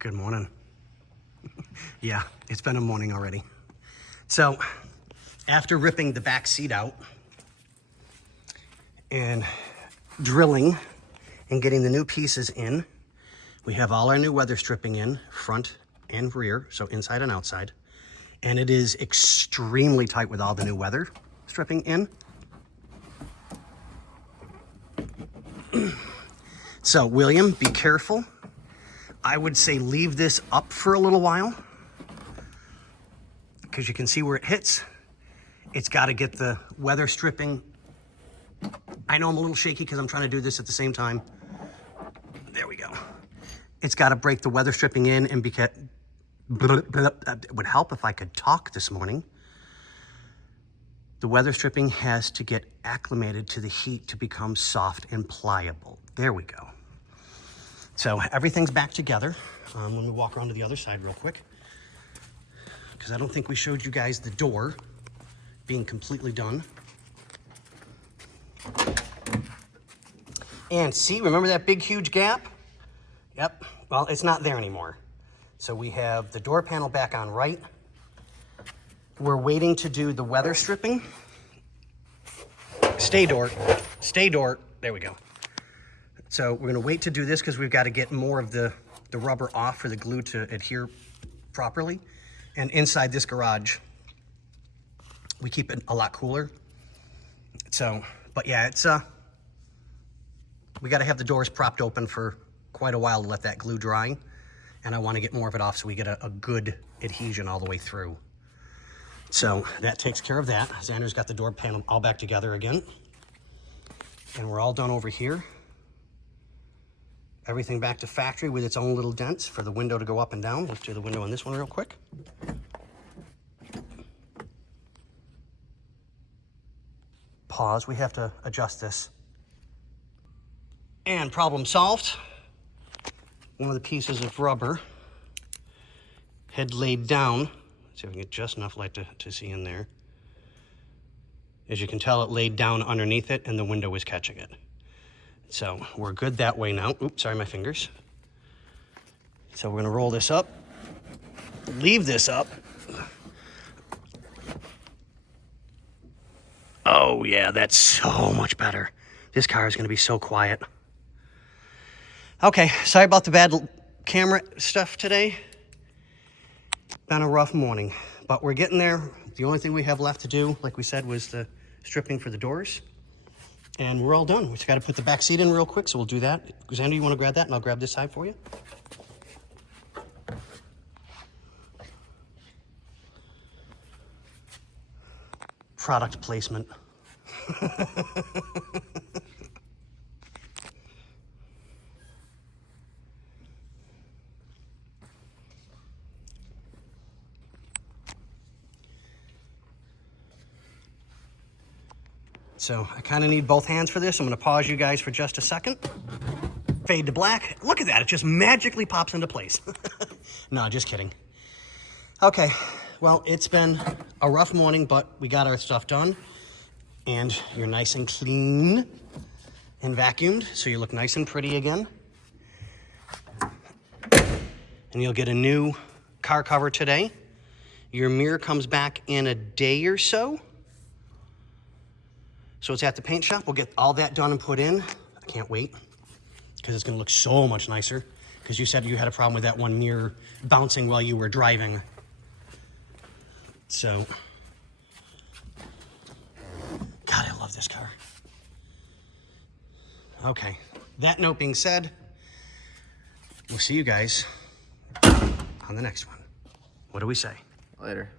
Good morning. Yeah, it's been a morning already. So, after ripping the back seat out and drilling and getting the new pieces in, we have all our new weather stripping in, front and rear, so inside and outside. And it is extremely tight with all the new weather stripping in. So, William, be careful. I would say leave this up for a little while because you can see where it hits. It's got to get the weather stripping. I know I'm a little shaky because I'm trying to do this at the same time. There we go. It's got to break the weather stripping in and it would help if I could talk this morning. The weather stripping has to get acclimated to the heat to become soft and pliable. There we go. So everything's back together. Let me walk around to the other side real quick because I don't think we showed you guys the door being completely done. And see, remember that big, huge gap? Yep, well, it's not there anymore. So we have the door panel back on right. We're waiting to do the weather stripping. Stay door, there we go. So we're gonna wait to do this because we've got to get more of the rubber off for the glue to adhere properly. And inside this garage, we keep it a lot cooler. So, but yeah, it's, we got to have the doors propped open for quite a while to let that glue dry. And I want to get more of it off so we get a good adhesion all the way through. So that takes care of that. Xander's got the door panel all back together again. And we're all done over here. Everything back to factory with its own little dents for the window to go up and down. Let's do the window on this one real quick. Pause, we have to adjust this. And problem solved. One of the pieces of rubber had laid down. Let's see if we can get just enough light to see in there. As you can tell, it laid down underneath it and the window was catching it. So we're good that way now. Oops, sorry, my fingers. So we're gonna roll this up, leave this up. Oh yeah, that's so much better. This car is gonna be so quiet. Okay, sorry about the bad camera stuff today. Been a rough morning, but we're getting there. The only thing we have left to do, like we said, was the stripping for the doors. And we're all done. We just got to put the back seat in real quick, so we'll do that. Xander, you want to grab that, and I'll grab this side for you? Product placement. So I kind of need both hands for this. I'm going to pause you guys for just a second. Fade to black. Look at that. It just magically pops into place. No, just kidding. Okay. Well, it's been a rough morning, but we got our stuff done. And you're nice and clean and vacuumed, so you look nice and pretty again. And you'll get a new car cover today. Your mirror comes back in a day or so. So it's at the paint shop. We'll get all that done and put in. I can't wait because it's going to look so much nicer because you said you had a problem with that one mirror bouncing while you were driving. So, God, I love this car. Okay, that note being said, we'll see you guys on the next one. What do we say? Later.